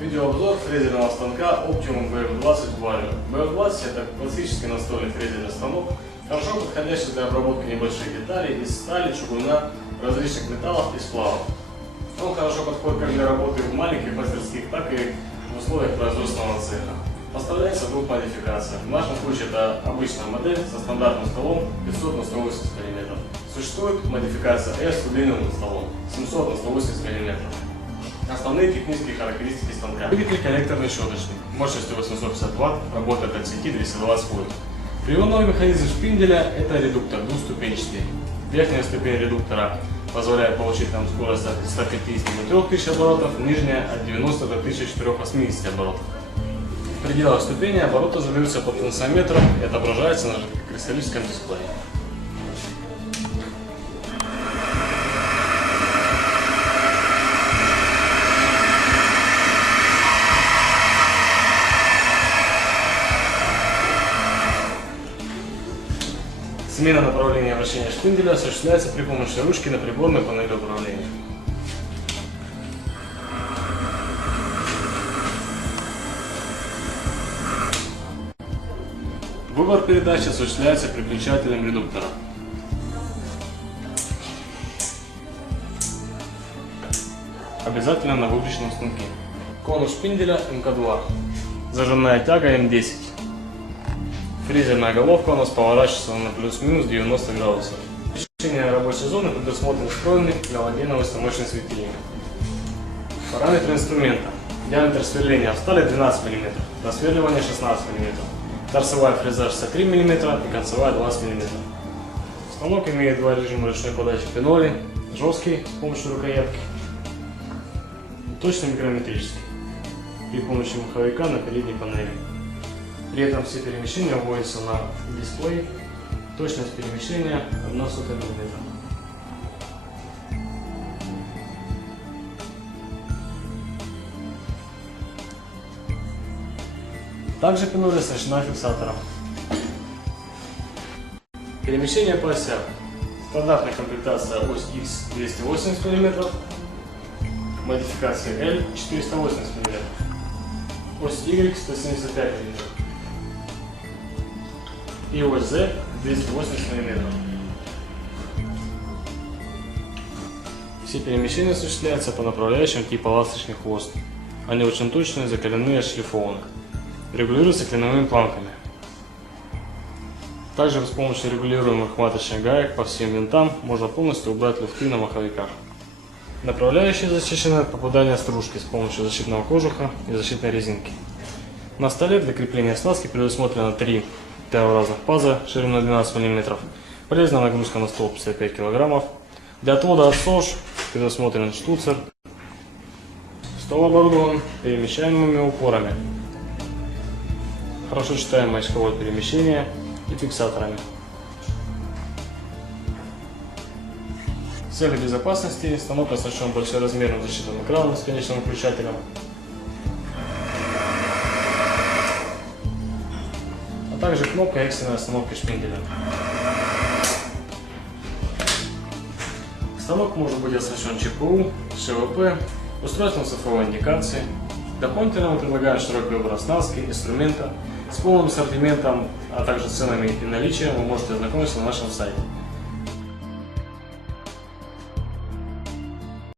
Видеообзор фрезерного станка Optimum BF20 Vario. BF20 это классический настольный фрезерный станок, хорошо подходящий для обработки небольших деталей из стали, чугуна, различных металлов и сплавов. Он хорошо подходит как для работы в маленьких мастерских, так и в условиях производственного цеха. Поставляется в двух модификациях. В нашем случае это обычная модель со стандартным столом 500 на 180 мм. Существует модификация S с удлиненным столом 700 на 180 мм. Основные технические характеристики станка. Двигатель коллекторный щеточный, мощностью 850 Вт, работает от сети 220 вольт. Приводной механизм шпинделя – это редуктор двухступенчатый. Верхняя ступень редуктора позволяет получить нам скорость от 150 до 3000 оборотов, нижняя от 90 до 1480 оборотов. В пределах ступени обороты задаются по тенсометру и отображаются на кристаллическом дисплее. Смена направления вращения шпинделя осуществляется при помощи ручки на приборной панели управления. Выбор передачи осуществляется переключателем редуктора. Обязательно на выключенном станке. Конус шпинделя МК2. Зажимная тяга М10. Фрезерная головка у нас поворачивается на плюс-минус 90 градусов. Решение рабочей зоны предусмотрен встроенный галогеновый станочный светильник. Параметры инструмента. Диаметр сверления в стали 12 мм, досверливание 16 мм. Торцевая фреза 63 мм и концевая 20 мм. Станок имеет два режима ручной подачи пеноли, жесткий с помощью рукоятки, и точно микрометрический при помощи маховика на передней панели. При этом все перемещения вводятся на дисплей. Точность перемещения 1 сотая миллиметра. Также пеноли оснащена фиксатором. Перемещение по осям. Стандартная комплектация ось X 280 мм, модификация L 480 мм, ось Y 175 мм и Z 280 мм. Все перемещения осуществляются по направляющим типа ласточный хвост. Они очень точные, закаленные и. Регулируются клиновыми планками. Также с помощью регулируемых маточных гаек по всем винтам можно полностью убрать люфты на маховиках. Направляющие защищены от попадания стружки с помощью защитного кожуха и защитной резинки. На столе для крепления оснастки предусмотрено три Т-образных паза шириной 12 мм, полезная нагрузка на стол 55 кг. Для отвода от СОЖ предусмотрен штуцер. Стол оборудован перемещаемыми упорами, хорошо читаемое шкалой перемещения и фиксаторами. В целях безопасности станок оснащен большеразмерным защитным экраном с конечным включателем, также кнопка экстренной остановки шпинделя. Станок может быть оснащен ЧПУ, ШВП, устройством цифровой индикации. Дополнительно мы предлагаем широкий выбор оснастки, инструмента. С полным ассортиментом, а также ценами и наличием вы можете ознакомиться на нашем сайте.